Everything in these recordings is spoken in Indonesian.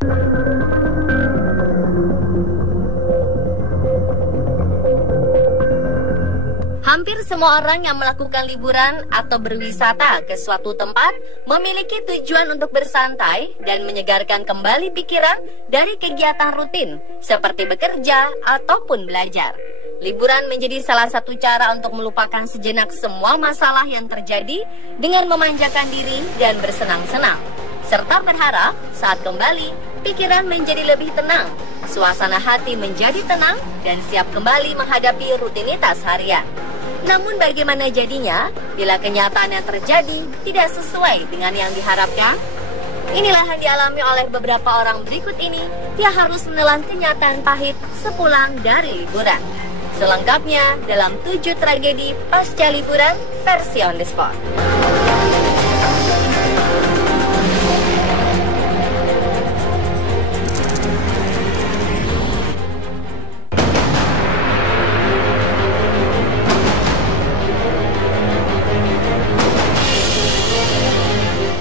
Hampir semua orang yang melakukan liburan atau berwisata ke suatu tempat memiliki tujuan untuk bersantai dan menyegarkan kembali pikiran dari kegiatan rutin seperti bekerja ataupun belajar. Liburan menjadi salah satu cara untuk melupakan sejenak semua masalah yang terjadi dengan memanjakan diri dan bersenang-senang. Serta berharap saat kembali, pikiran menjadi lebih tenang, suasana hati menjadi tenang, dan siap kembali menghadapi rutinitas harian. Namun bagaimana jadinya bila kenyataan yang terjadi tidak sesuai dengan yang diharapkan? Inilah yang dialami oleh beberapa orang berikut ini yang harus menelan kenyataan pahit sepulang dari liburan. Selengkapnya dalam 7 tragedi pasca liburan versi On The Spot.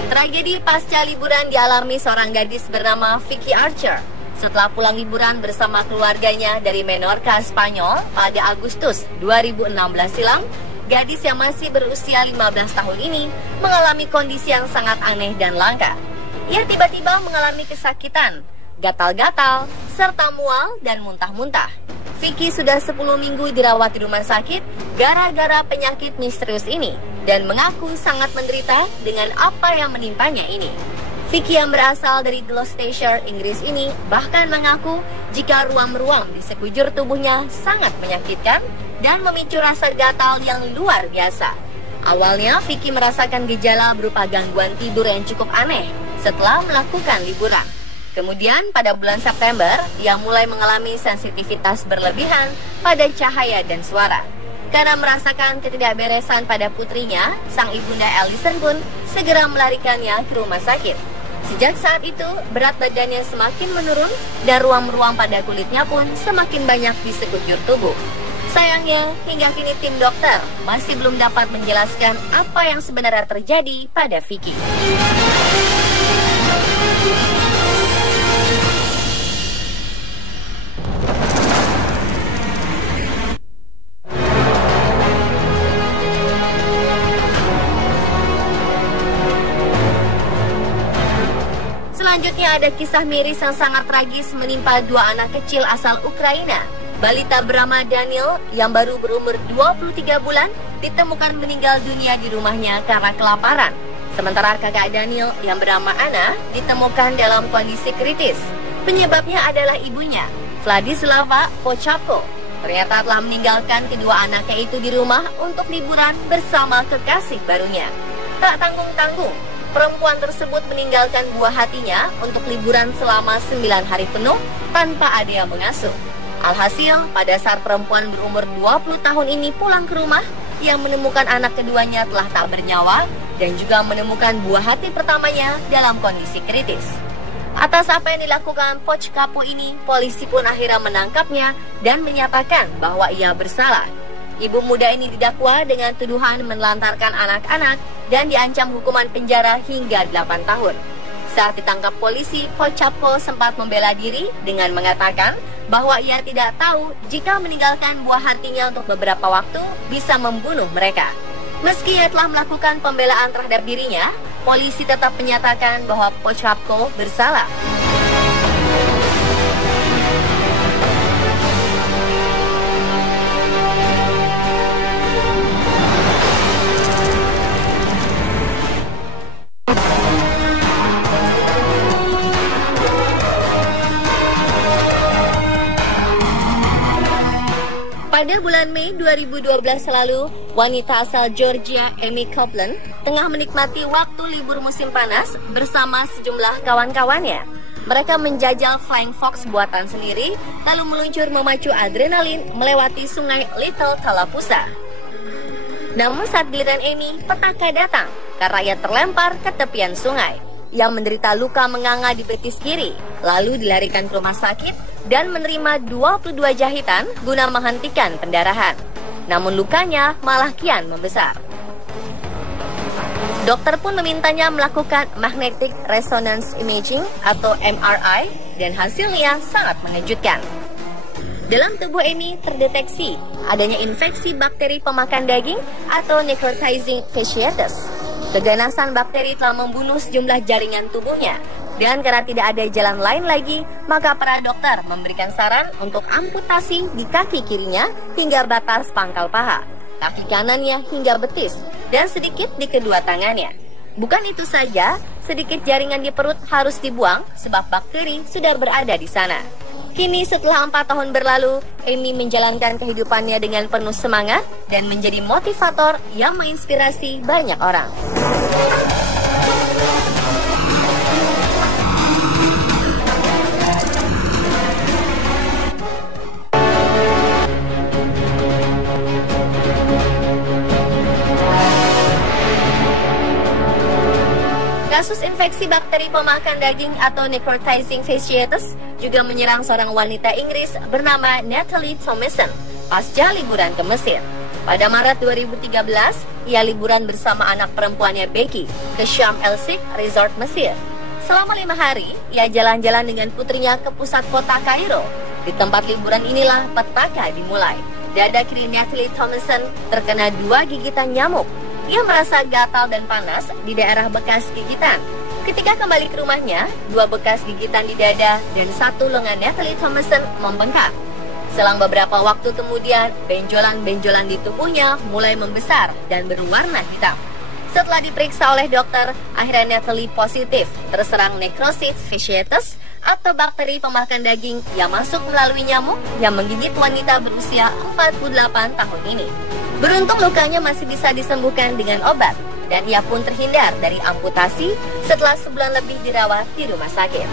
Tragedi pasca liburan dialami seorang gadis bernama Vicky Archer. Setelah pulang liburan bersama keluarganya dari Menorca, Spanyol pada Agustus 2016 silam, gadis yang masih berusia 15 tahun ini mengalami kondisi yang sangat aneh dan langka. Ia tiba-tiba mengalami kesakitan, gatal-gatal, serta mual dan muntah-muntah. Vicky sudah 10 minggu dirawat di rumah sakit gara-gara penyakit misterius ini dan mengaku sangat menderita dengan apa yang menimpanya ini. Vicky yang berasal dari Gloucestershire, Inggris ini bahkan mengaku jika ruam-ruam di sekujur tubuhnya sangat menyakitkan dan memicu rasa gatal yang luar biasa. Awalnya Vicky merasakan gejala berupa gangguan tidur yang cukup aneh setelah melakukan liburan. Kemudian pada bulan September, ia mulai mengalami sensitivitas berlebihan pada cahaya dan suara. Karena merasakan ketidakberesan pada putrinya, sang ibunda Alison pun segera melarikannya ke rumah sakit. Sejak saat itu, berat badannya semakin menurun dan ruam-ruam pada kulitnya pun semakin banyak di sekujur tubuh. Sayangnya, hingga kini tim dokter masih belum dapat menjelaskan apa yang sebenarnya terjadi pada Vicky. Selanjutnya ada kisah miris yang sangat tragis menimpa 2 anak kecil asal Ukraina. Balita bernama Daniel yang baru berumur 23 bulan ditemukan meninggal dunia di rumahnya karena kelaparan. Sementara kakak Daniel yang bernama Anna ditemukan dalam kondisi kritis. Penyebabnya adalah ibunya, Vladislava Pochapko. Ternyata telah meninggalkan kedua anaknya itu di rumah untuk liburan bersama kekasih barunya. Tak tanggung-tanggung, perempuan tersebut meninggalkan buah hatinya untuk liburan selama 9 hari penuh tanpa ada yang mengasuh. Alhasil, pada saat perempuan berumur 20 tahun ini pulang ke rumah, ia menemukan anak keduanya telah tak bernyawa dan juga menemukan buah hati pertamanya dalam kondisi kritis. Atas apa yang dilakukan Pochapko ini, polisi pun akhirnya menangkapnya dan menyatakan bahwa ia bersalah. Ibu muda ini didakwa dengan tuduhan menelantarkan anak-anak dan diancam hukuman penjara hingga 8 tahun. Saat ditangkap polisi, Pochapko sempat membela diri dengan mengatakan bahwa ia tidak tahu jika meninggalkan buah hatinya untuk beberapa waktu bisa membunuh mereka. Meski ia telah melakukan pembelaan terhadap dirinya, polisi tetap menyatakan bahwa Pochapko bersalah. Pada bulan Mei 2012 lalu, wanita asal Georgia, Amy Copeland, tengah menikmati waktu libur musim panas bersama sejumlah kawan-kawannya. Mereka menjajal Flying Fox buatan sendiri, lalu meluncur memacu adrenalin melewati sungai Little Tallapoosa. Namun saat giliran Amy, petaka datang karena ia terlempar ke tepian sungai. Ia menderita luka menganga di betis kiri, lalu dilarikan ke rumah sakit dan menerima 22 jahitan guna menghentikan pendarahan. Namun lukanya malah kian membesar. Dokter pun memintanya melakukan magnetic resonance imaging atau MRI dan hasilnya sangat mengejutkan. Dalam tubuh Amy terdeteksi adanya infeksi bakteri pemakan daging atau necrotizing fasciitis. Keganasan bakteri telah membunuh sejumlah jaringan tubuhnya. Dan karena tidak ada jalan lain lagi, maka para dokter memberikan saran untuk amputasi di kaki kirinya hingga batas pangkal paha, kaki kanannya hingga betis, dan sedikit di kedua tangannya. Bukan itu saja, sedikit jaringan di perut harus dibuang sebab bakteri sudah berada di sana. Kini setelah 4 tahun berlalu, Amy menjalankan kehidupannya dengan penuh semangat dan menjadi motivator yang menginspirasi banyak orang. Kasus infeksi bakteri pemakan daging atau necrotizing fasciitis juga menyerang seorang wanita Inggris bernama Natalie Thomason pasca liburan ke Mesir. Pada Maret 2013, ia liburan bersama anak perempuannya Becky ke Sharm el-Sheikh Resort Mesir. Selama 5 hari, ia jalan-jalan dengan putrinya ke pusat kota Kairo. Di tempat liburan inilah petaka dimulai. Dada kiri Natalie Thomason terkena 2 gigitan nyamuk. Ia merasa gatal dan panas di daerah bekas gigitan. Ketika kembali ke rumahnya, 2 bekas gigitan di dada dan 1 lengan Natalie Thomason membengkak. Selang beberapa waktu kemudian, benjolan-benjolan di tubuhnya mulai membesar dan berwarna hitam. Setelah diperiksa oleh dokter, akhirnya Natalie positif terserang necrosis fasciitis atau bakteri pemakan daging yang masuk melalui nyamuk yang menggigit wanita berusia 48 tahun ini. Beruntung lukanya masih bisa disembuhkan dengan obat, dan ia pun terhindar dari amputasi setelah sebulan lebih dirawat di rumah sakit.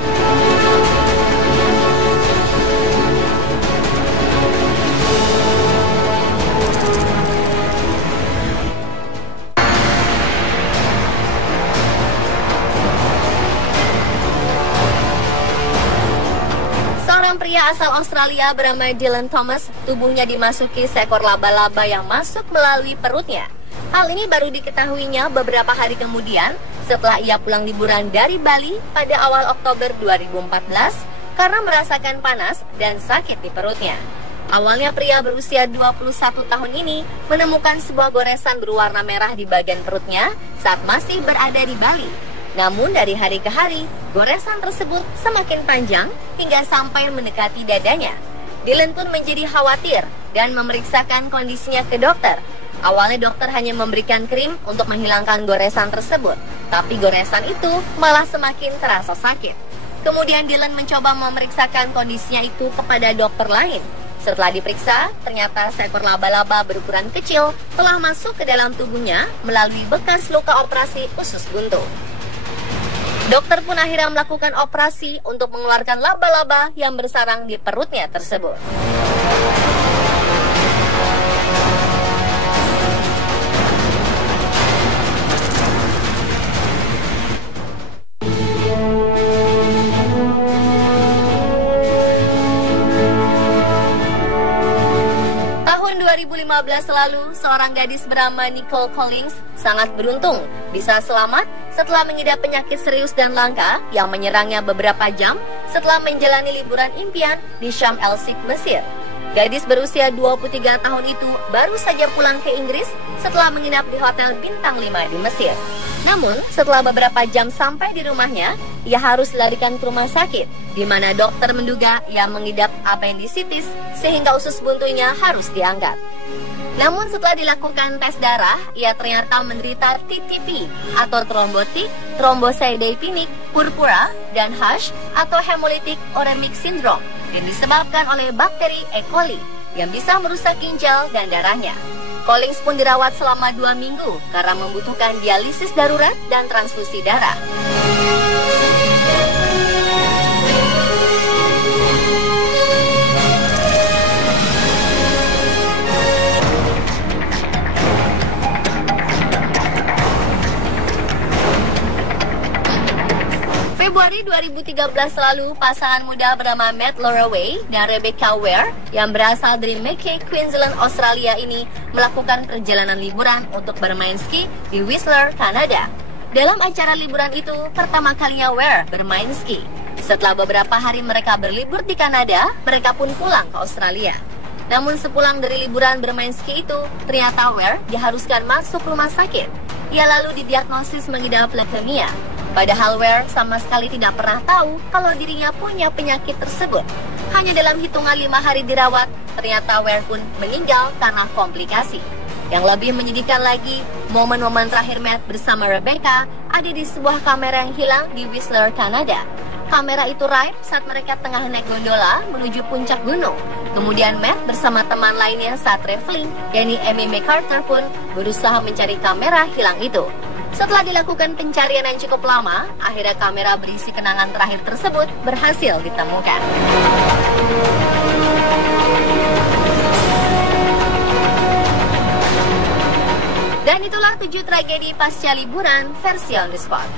Seorang pria asal Australia bernama Dylan Thomas, tubuhnya dimasuki seekor laba-laba yang masuk melalui perutnya. Hal ini baru diketahuinya beberapa hari kemudian setelah ia pulang liburan dari Bali pada awal Oktober 2014 karena merasakan panas dan sakit di perutnya. Awalnya pria berusia 21 tahun ini menemukan sebuah goresan berwarna merah di bagian perutnya saat masih berada di Bali. Namun dari hari ke hari, goresan tersebut semakin panjang hingga sampai mendekati dadanya. Dylan pun menjadi khawatir dan memeriksakan kondisinya ke dokter. Awalnya dokter hanya memberikan krim untuk menghilangkan goresan tersebut, tapi goresan itu malah semakin terasa sakit. Kemudian Dylan mencoba memeriksakan kondisinya itu kepada dokter lain. Setelah diperiksa, ternyata seekor laba-laba berukuran kecil telah masuk ke dalam tubuhnya melalui bekas luka operasi usus buntu. Dokter pun akhirnya melakukan operasi untuk mengeluarkan laba-laba yang bersarang di perutnya tersebut. Tahun 2015 lalu, seorang gadis bernama Nicole Collins sangat beruntung bisa selamat setelah mengidap penyakit serius dan langka yang menyerangnya beberapa jam setelah menjalani liburan impian di Sharm el-Sheikh, Mesir. Gadis berusia 23 tahun itu baru saja pulang ke Inggris setelah menginap di hotel bintang 5 di Mesir. Namun, setelah beberapa jam sampai di rumahnya, ia harus dilarikan ke rumah sakit, di mana dokter menduga ia mengidap appendicitis sehingga usus buntunya harus diangkat. Namun setelah dilakukan tes darah, ia ternyata menderita TTP atau trombotik, thrombocytopenic purpura, dan HASH atau hemolytic uremic syndrome yang disebabkan oleh bakteri E. coli yang bisa merusak ginjal dan darahnya. Collins pun dirawat selama 2 minggu karena membutuhkan dialisis darurat dan transfusi darah. Februari 2013 2013 lalu, pasangan muda bernama Matt Loraway dan Rebecca Ware yang berasal dari Mackay, Queensland, Australia ini melakukan perjalanan liburan untuk bermain ski di Whistler, Kanada. Dalam acara liburan itu, pertama kalinya Ware bermain ski. Setelah beberapa hari mereka berlibur di Kanada, mereka pun pulang ke Australia. Namun sepulang dari liburan bermain ski itu, ternyata Ware diharuskan masuk rumah sakit. Ia lalu didiagnosis mengidap leukemia. Padahal Ware sama sekali tidak pernah tahu kalau dirinya punya penyakit tersebut. Hanya dalam hitungan 5 hari dirawat, ternyata Ware pun meninggal karena komplikasi. Yang lebih menyedihkan lagi, momen-momen terakhir Matt bersama Rebecca ada di sebuah kamera yang hilang di Whistler, Kanada. Kamera itu raib saat mereka tengah naik gondola menuju puncak gunung. Kemudian Matt bersama teman lainnya saat traveling, yakni Amy McCarter pun berusaha mencari kamera hilang itu. Setelah dilakukan pencarian yang cukup lama, akhirnya kamera berisi kenangan terakhir tersebut berhasil ditemukan. Dan itulah 7 tragedi pasca liburan versi On The Spot.